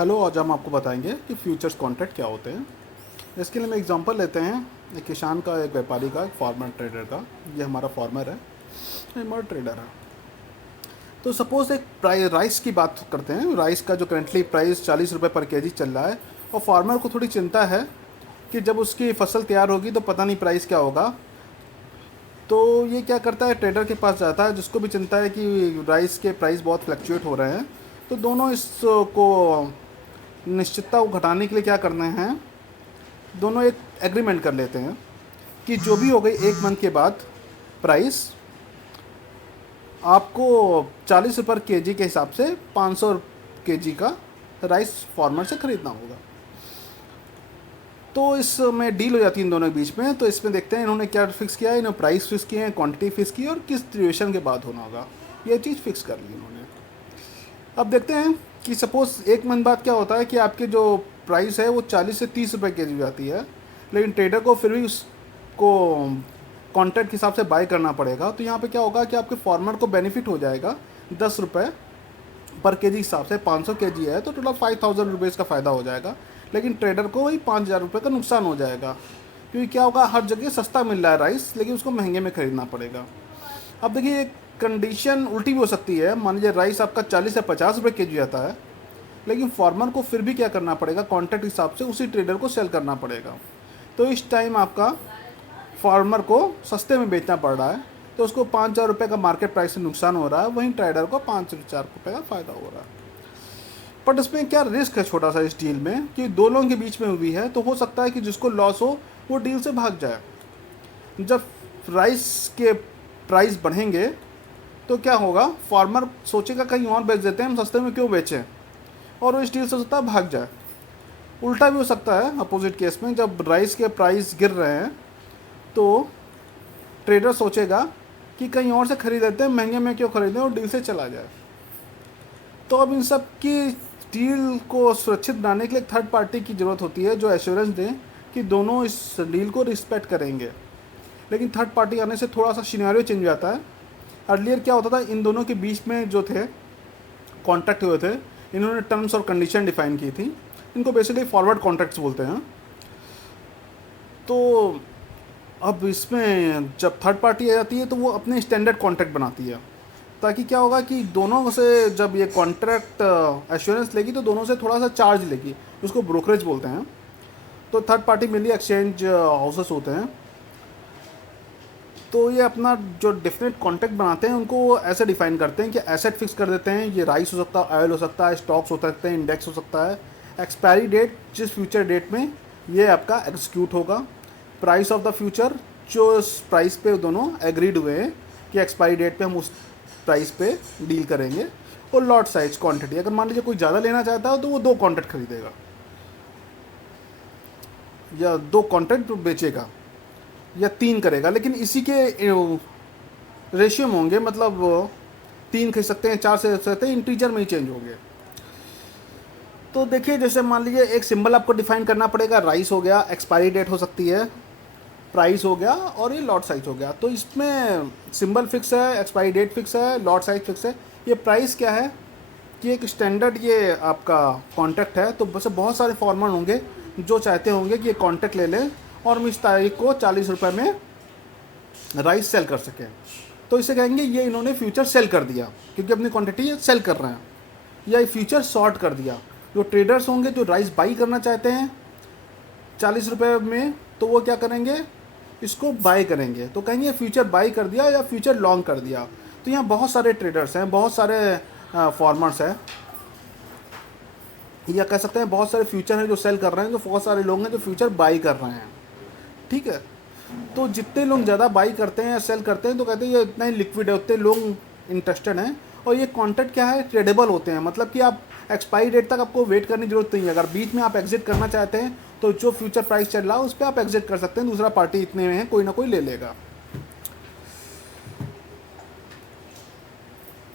Hello, आज हम आपको बताएंगे कि फ्यूचर्स कॉन्ट्रैक्ट क्या होते हैं। इसके लिए हम एग्जांपल लेते हैं एक किसान का, एक व्यापारी का, एक फार्मर ट्रेडर का। ये हमारा फार्मर है, ये हमारा ट्रेडर है। तो सपोज़ एक राइस की बात करते हैं। राइस का जो करंटली प्राइस 40 रुपये पर केजी चल रहा है, और फार्मर को थोड़ी चिंता है कि जब उसकी फसल तैयार होगी तो पता नहीं प्राइस क्या होगा। तो ये क्या करता है, ट्रेडर के पास जाता है, जिसको भी चिंता है कि राइस के प्राइस बहुत फ्लक्चुएट हो रहे हैं। तो दोनों इसको निश्चितता को घटाने के लिए क्या करने हैं, दोनों एक एग्रीमेंट कर लेते हैं कि जो भी हो गई 1 मंथ के बाद प्राइस आपको 40 रुपये के जी के हिसाब से 500 के जी का राइस फार्मर से ख़रीदना होगा। तो इसमें डील हो जाती है इन दोनों के बीच में। तो इसमें देखते हैं इन्होंने क्या फिक्स किया है, इन्होंने प्राइस फिक्स किए हैं, क्वांटिटी फिक्स की है, और किस ड्यूरेशन के बाद होना होगा, ये चीज़ फिक्स कर ली इन्होंने। अब देखते हैं कि सपोज़ 1 मंथ बाद क्या होता है कि आपके जो प्राइस है वो 40 से 30 रुपये के जी जाती है, लेकिन ट्रेडर को फिर भी उसको कॉन्ट्रैक्ट के हिसाब से बाय करना पड़ेगा। तो यहाँ पे क्या होगा कि आपके फार्मर को बेनिफिट हो जाएगा 10 रुपये पर के जी हिसाब से। 500 के जी है तो टोटल 5000 रुपीज़ का फ़ायदा हो जाएगा, लेकिन ट्रेडर को वही 5000 रुपये का नुकसान हो जाएगा, क्योंकि क्या होगा, हर जगह सस्ता मिल रहा है राइस, लेकिन उसको महंगे में ख़रीदना पड़ेगा। अब देखिए, एक कंडीशन उल्टी भी हो सकती है। मान लीजिए राइस आपका 40 से 50 रुपये के जी आता है, लेकिन फार्मर को फिर भी क्या करना पड़ेगा, कॉन्ट्रैक्ट हिसाब से उसी ट्रेडर को सेल करना पड़ेगा। तो इस टाइम आपका फार्मर को सस्ते में बेचना पड़ रहा है, तो उसको 5000 रुपये का मार्केट प्राइस से नुकसान हो रहा है, वहीं ट्रेडर को 5000 रुपये का फ़ायदा हो रहा है। बट इसमें क्या रिस्क है छोटा सा इस डील में, कि दो लोगों के बीच में हुई है, तो हो सकता है कि जिसको लॉस हो वो डील से भाग जाए। जब राइस के प्राइस बढ़ेंगे तो क्या होगा, फार्मर सोचेगा कहीं और बेच देते हैं, हम सस्ते में क्यों बेचें, और वो इस डील से हो सकता है भाग जाए। उल्टा भी हो सकता है, अपोजिट केस में जब राइस के प्राइस गिर रहे हैं तो ट्रेडर सोचेगा कि कहीं और से खरीद लेते हैं, महंगे में क्यों खरीदें, और डील से चला जाए। तो अब इन सब की डील को सुरक्षित बनाने के लिए थर्ड पार्टी की ज़रूरत होती है, जो एश्योरेंस दें कि दोनों इस डील को रिस्पेक्ट करेंगे। लेकिन थर्ड पार्टी आने से थोड़ा सा सिनेरियो चेंज हो जाता है। अर्लियर क्या होता था, इन दोनों के बीच में जो थे कॉन्ट्रैक्ट हुए थे, इन्होंने टर्म्स और कंडीशन डिफाइन की थी। इनको बेसिकली फॉरवर्ड कॉन्ट्रैक्ट्स बोलते हैं। तो अब इसमें जब थर्ड पार्टी आ जाती है तो वो अपने स्टैंडर्ड कॉन्ट्रैक्ट बनाती है, ताकि क्या होगा कि दोनों से जब ये कॉन्ट्रैक्ट एश्योरेंस लेगी तो दोनों से थोड़ा सा चार्ज लेगी, उसको ब्रोकरेज बोलते हैं। तो third party mainly exchange houses होते हैं। तो ये अपना जो डिफरेंट कॉन्ट्रैक्ट बनाते हैं उनको वो ऐसे डिफाइन करते हैं कि एसेट फिक्स कर देते हैं, ये राइस हो सकता है, ऑयल हो सकता है, स्टॉक्स हो सकते हैं, इंडेक्स हो सकता है। एक्सपायरी डेट, जिस फ्यूचर डेट में ये आपका एग्जीक्यूट होगा। प्राइस ऑफ द फ्यूचर, जो इस प्राइस पे दोनों एग्रीड हुए हैं कि एक्सपायरी डेट पे हम उस प्राइस पे डील करेंगे। और लॉट साइज, क्वांटिटी, अगर मान लीजिए कोई ज़्यादा लेना चाहता है तो वो 2 कॉन्ट्रैक्ट खरीदेगा या 2 कॉन्ट्रैक्ट बेचेगा या 3 करेगा, लेकिन इसी के रेशियो में होंगे, मतलब 3 खरीद सकते हैं, 4 से सकते हैं, इंटीजर में ही चेंज होंगे। तो देखिए, जैसे मान लीजिए एक सिंबल आपको डिफाइन करना पड़ेगा, राइस हो गया, एक्सपायरी डेट हो सकती है, प्राइस हो गया, और ये लॉट साइज हो गया। तो इसमें सिंबल फिक्स है, एक्सपायरी डेट फिक्स है, लॉट साइज फिक्स है। ये प्राइस क्या है कि एक स्टैंडर्ड ये आपका कॉन्ट्रैक्ट है। तो बस बहुत सारे फार्मर होंगे जो चाहते होंगे कि ये कॉन्ट्रैक्ट ले लें और हम इस तारीख को 40 रुपये में राइस सेल कर सकें। तो इसे कहेंगे ये इन्होंने फ्यूचर सेल कर दिया, क्योंकि अपनी क्वांटिटी सेल कर रहे हैं, या ये फ्यूचर शॉर्ट कर दिया। जो ट्रेडर्स होंगे जो राइस बाई करना चाहते हैं 40 रुपये में, तो वो क्या करेंगे, इसको बाय करेंगे, तो कहेंगे फ्यूचर बाई कर दिया या फ्यूचर लॉन्ग कर दिया। तो यहाँ बहुत सारे ट्रेडर्स हैं, बहुत सारे फार्मर्स हैं, या कह सकते हैं बहुत सारे फ्यूचर हैं जो सेल कर रहे हैं, जो बहुत सारे लोग हैं जो फ्यूचर बाई कर रहे हैं। ठीक है, तो जितने लोग ज़्यादा बाई करते हैं या सेल करते हैं तो कहते हैं ये इतना ही लिक्विड है, उतने लोग इंटरेस्टेड हैं। और ये कॉन्ट्रैक्ट क्या है, ट्रेडेबल होते हैं, मतलब कि आप एक्सपायरी डेट तक आपको वेट करने की जरूरत नहीं है। अगर बीच में आप एग्जिट करना चाहते हैं तो जो फ्यूचर प्राइस चल रहा है उस पर आप एग्जिट कर सकते हैं, दूसरा पार्टी इतने में है, कोई ना कोई ले लेगा।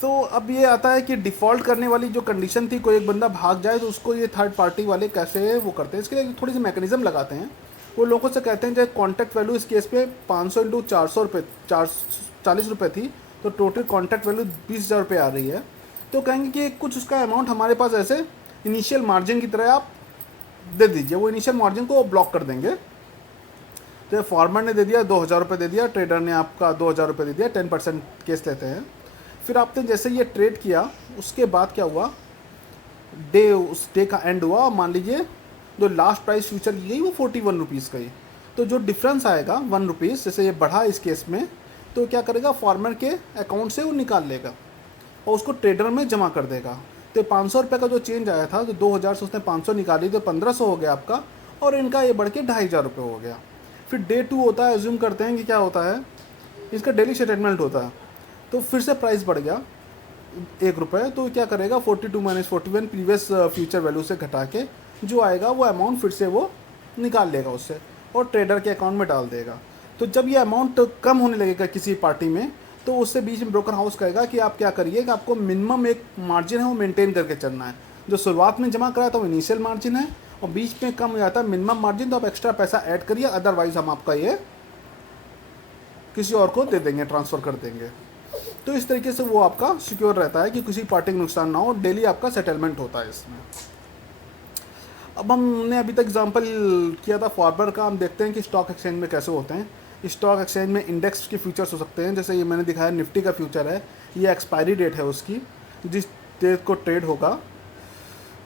तो अब ये आता है कि डिफ़ॉल्ट करने वाली जो कंडीशन थी, कोई एक बंदा भाग जाए तो उसको ये थर्ड पार्टी वाले कैसे वो करते हैं, इसके लिए थोड़ी सी मैकेनिज्म लगाते हैं। वो लोगों से कहते हैं जो कॉन्ट्रैक्ट वैल्यू इस केस पे 500 इंटू 400 रुपये, 40 रुपये थी, तो टोटल कॉन्ट्रैक्ट वैल्यू 20,000 रुपये आ रही है। तो कहेंगे कि कुछ उसका अमाउंट हमारे पास ऐसे इनिशियल मार्जिन की तरह आप दे दीजिए, वो इनिशियल मार्जिन को ब्लॉक कर देंगे। तो फार्मर ने दे दिया 2,000 रुपये दे दिया, ट्रेडर ने आपका 2,000 रुपये दे दिया, 10% केस लेते हैं। फिर आपने जैसे ये ट्रेड किया उसके बाद क्या हुआ, डे उस डे का एंड हुआ, मान लीजिए जो लास्ट प्राइस फ्यूचर की गई वो 41 रुपीज़ गई। तो जो डिफरेंस आएगा 1 रुपीज़, जैसे ये बढ़ा इस केस में, तो क्या करेगा फार्मर के अकाउंट से वो निकाल लेगा और उसको ट्रेडर में जमा कर देगा। तो 500 रुपये का जो चेंज आया था, तो 2,000 से उसने 500 निकाली तो 1,500 हो गया आपका, और इनका ये बढ़ के 2,500 रुपये हो गया। फिर डे 2 होता है, एज्यूम करते हैं कि क्या होता है, इसका डेली सेटलमेंट होता है, तो फिर से प्राइस बढ़ गया 1 रुपये। तो क्या करेगा 42 माइनस 41 प्रीवियस फ्यूचर वैल्यू से घटा के जो आएगा वो अमाउंट फिर से वो निकाल लेगा उससे और ट्रेडर के अकाउंट में डाल देगा। तो जब ये अमाउंट कम होने लगेगा किसी पार्टी में, तो उससे बीच में ब्रोकर हाउस कहेगा कि आप क्या करिए कि आपको मिनिमम एक मार्जिन है वो मेंटेन करके चलना है। जो शुरुआत में जमा कराया था वो इनिशियल मार्जिन है, और बीच में कम हो जाता है मिनिमम मार्जिन, तो आप एक्स्ट्रा पैसा ऐड करिए, अदरवाइज हम आपका ये किसी और को दे देंगे, ट्रांसफ़र कर देंगे। तो इस तरीके से वो आपका सिक्योर रहता है कि किसी पार्टी को नुकसान ना हो, डेली आपका सेटलमेंट होता है इसमें। अब हमने अभी तक एग्जांपल किया था फॉरवर्ड का, हम देखते हैं कि स्टॉक एक्सचेंज में कैसे होते हैं। स्टॉक एक्सचेंज में इंडेक्स के फ्यूचर्स हो सकते हैं, जैसे ये मैंने दिखाया निफ्टी का फ्यूचर है, ये एक्सपायरी डेट है उसकी जिस डेट को ट्रेड होगा,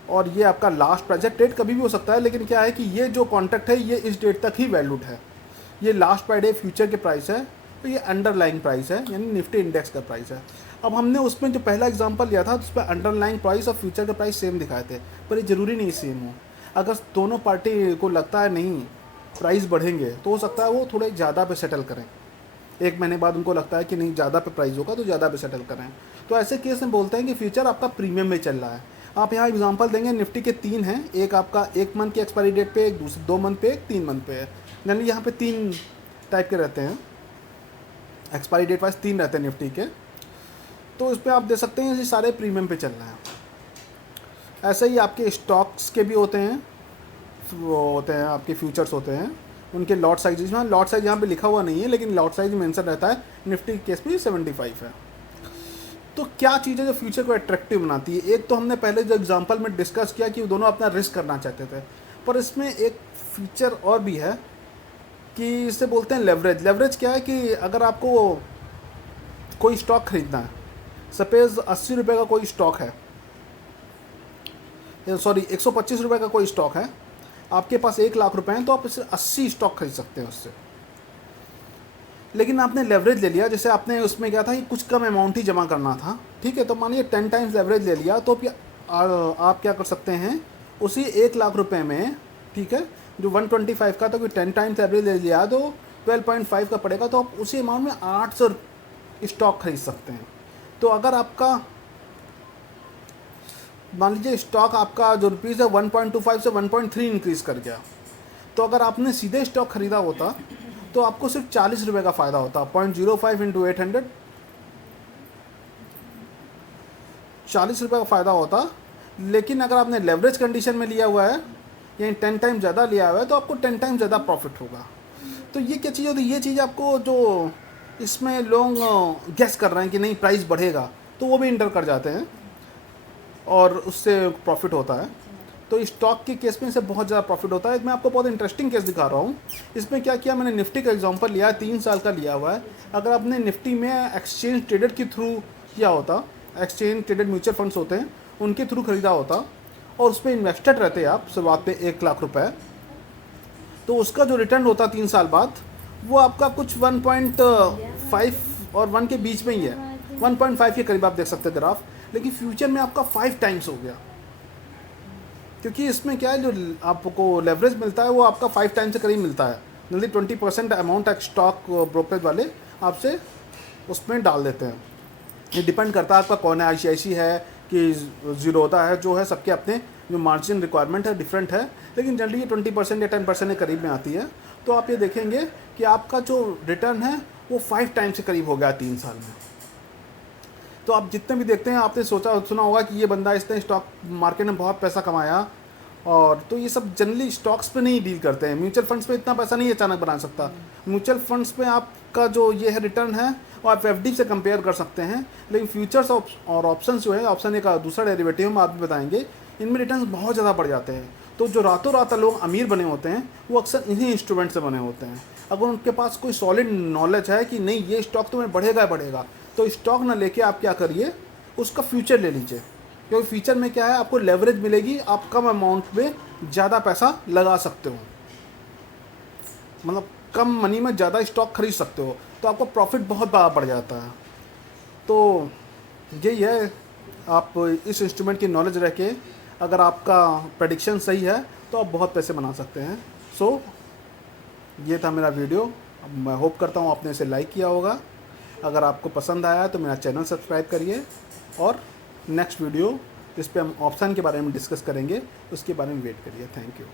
और ये आपका लास्ट प्राइस है। ट्रेड कभी भी हो सकता है, लेकिन क्या है कि ये जो कॉन्ट्रैक्ट है ये इस डेट तक ही वैल्यूड है। ये लास्ट फ्राइडे फ्यूचर के प्राइस है, तो ये अंडरलाइंग प्राइस है, यानी निफ्टी इंडेक्स का प्राइस है। अब हमने उसमें जो पहला एग्जांपल लिया था तो उस पर अंडरलाइंग प्राइस और फ्यूचर का प्राइस सेम दिखाए थे, पर ये ज़रूरी नहीं सेम हो। अगर दोनों पार्टी को लगता है नहीं प्राइस बढ़ेंगे, तो हो सकता है वो थोड़े ज़्यादा पे सेटल करें। 1 महीने बाद उनको लगता है कि नहीं ज़्यादा पे प्राइस होगा तो ज़्यादा पे सेटल करें। तो ऐसे केस में बोलते हैं कि फ्यूचर आपका प्रीमियम में चल रहा है। आप यहाँ एग्जांपल देंगे, निफ्टी के 3 हैं, एक आपका 1 मंथ की एक्सपायरी डेट पे, एक दूसरे 2 मंथ पे, एक 3 मंथ पे है। यानी यहाँ पे 3 टाइप के रहते हैं, एक्सपायरी डेट वाइज 3 रहते हैं निफ्टी के। तो इस पर आप दे सकते हैं ये सारे प्रीमियम पे चल रहे हैं। ऐसे ही आपके स्टॉक्स के भी होते हैं, वो होते हैं आपके फ्यूचर्स होते हैं, उनके लॉट साइज, इसमें लॉट साइज यहाँ पे लिखा हुआ नहीं है, लेकिन लॉट साइज मेंशन रहता है। निफ्टी के केस में 75 है। तो क्या चीज़ है जो फ्यूचर को अट्रैक्टिव बनाती है? एक तो हमने पहले जो एग्जांपल में डिस्कस किया कि वो दोनों अपना रिस्क करना चाहते थे, पर इसमें एक फीचर और भी है कि इसे बोलते हैं लेवरेज। लेवरेज क्या है कि अगर आपको कोई स्टॉक खरीदना है, सपोज 80 रुपये का कोई स्टॉक है, सॉरी 125 रुपये का कोई स्टॉक है, आपके पास 1 लाख रुपए हैं, तो आप इससे 80 स्टॉक खरीद सकते हैं उससे। लेकिन आपने लेवरेज ले लिया, जैसे आपने उसमें क्या था कि कुछ कम अमाउंट ही जमा करना था, ठीक है, तो मानिए 10 टाइम्स लेवरेज ले लिया, तो आप क्या कर सकते हैं उसी 1 लाख रुपए में, ठीक है, जो 125 का था, कोई 10 टाइम्स लेवरेज ले लिया तो 12.5 का पड़ेगा, तो आप उसी अमाउंट में 800 स्टॉक खरीद सकते हैं। तो अगर आपका मान लीजिए स्टॉक आपका जो रुपीज़ है 1.25 से 1.3 इंक्रीज़ कर गया, तो अगर आपने सीधे स्टॉक खरीदा होता तो आपको सिर्फ 40 रुपये का फ़ायदा होता। 0.05 इंटू 800, 40 रुपये का फ़ायदा होता। लेकिन अगर आपने लेवरेज कंडीशन में लिया हुआ है, यानी 10 टाइम ज़्यादा लिया हुआ है, तो आपको 10 टाइम ज़्यादा प्रॉफिट होगा। तो ये क्या चीज़ होती है? ये चीज़ आपको जो इसमें लोग गेस कर रहे हैं कि नहीं प्राइस बढ़ेगा, तो वो भी इंटर कर जाते हैं और उससे प्रॉफिट होता है। तो स्टॉक के केस में इसे बहुत ज़्यादा प्रॉफिट होता है। मैं आपको बहुत इंटरेस्टिंग केस दिखा रहा हूँ। इसमें क्या किया मैंने, निफ्टी का एग्जांपल लिया है, 3 साल का लिया हुआ है। अगर आपने निफ्टी में एक्सचेंज ट्रेडेड के थ्रू किया होता, एक्सचेंज ट्रेडेड म्यूचुअल फंड्स होते हैं उनके थ्रू खरीदा होता, और उस पर इन्वेस्टेड रहते आप शुरुआत पे 1 लाख रुपए, तो उसका जो रिटर्न होता 3 साल बाद वो आपका कुछ 1.5 और 1 के बीच में ही है, 1.5 के करीब आप देख सकते हैं ग्राफ। लेकिन फ्यूचर में आपका 5 टाइम्स हो गया, क्योंकि इसमें क्या है, जो आपको लेवरेज मिलता है वो आपका 5 टाइम्स से करीब मिलता है। जल्दी 20% अमाउंट स्टॉक ब्रोकरेज वाले आपसे उसमें डाल देते हैं। ये डिपेंड करता है आपका कौन है, ICICI है कि ज़ीरोधा है, जो है सबके अपने जो मार्जिन रिक्वायरमेंट है डिफरेंट है, लेकिन जनरली ये 20% या 10% के करीब में आती है। तो आप ये देखेंगे कि आपका जो रिटर्न है वो 5 टाइम्स से करीब हो गया 3 साल में। तो आप जितने भी देखते हैं, आपने सुना होगा कि ये बंदा इसने स्टॉक मार्केट में बहुत पैसा कमाया, और तो ये सब जनरली स्टॉक्स पे नहीं डील करते हैं। म्यूचुअल फंड्स पे इतना पैसा नहीं अचानक बना सकता। म्यूचुअल फंड्स पे आपका जो ये है रिटर्न है वो आप FD से कंपेयर कर सकते हैं, लेकिन फ्यूचर्स और ऑप्शंस जो है, ऑप्शन एक दूसरा डेरिवेटिव हम आप भी बताएंगे, इनमें रिटर्न्स बहुत ज़्यादा बढ़ जाते हैं। तो जो रातों रात लोग अमीर बने होते हैं वो अक्सर इन्हीं इंस्ट्रूमेंट से बने होते हैं। अगर उनके पास कोई सॉलिड नॉलेज है कि नहीं ये स्टॉक तुम्हें बढ़ेगा बढ़ेगा, तो स्टॉक ना लेके आप क्या करिए, उसका फ्यूचर ले लीजिए। क्योंकि फ्यूचर में क्या है, आपको लेवरेज मिलेगी, आप कम अमाउंट में ज़्यादा पैसा लगा सकते हो, मतलब कम मनी में ज़्यादा स्टॉक खरीद सकते हो, तो आपको प्रॉफिट बहुत बड़ा बढ़ जाता है। तो यही है, आप इस इंस्ट्रूमेंट की नॉलेज रख के अगर आपका प्रेडिक्शन सही है तो आप बहुत पैसे बना सकते हैं। सो ये था मेरा वीडियो। अब मैं होप करता हूँ आपने इसे लाइक किया होगा। अगर आपको पसंद आया तो मेरा चैनल सब्सक्राइब करिए, और नेक्स्ट वीडियो जिस पे हम ऑप्शन के बारे में डिस्कस करेंगे उसके बारे में वेट करिए। Thank you.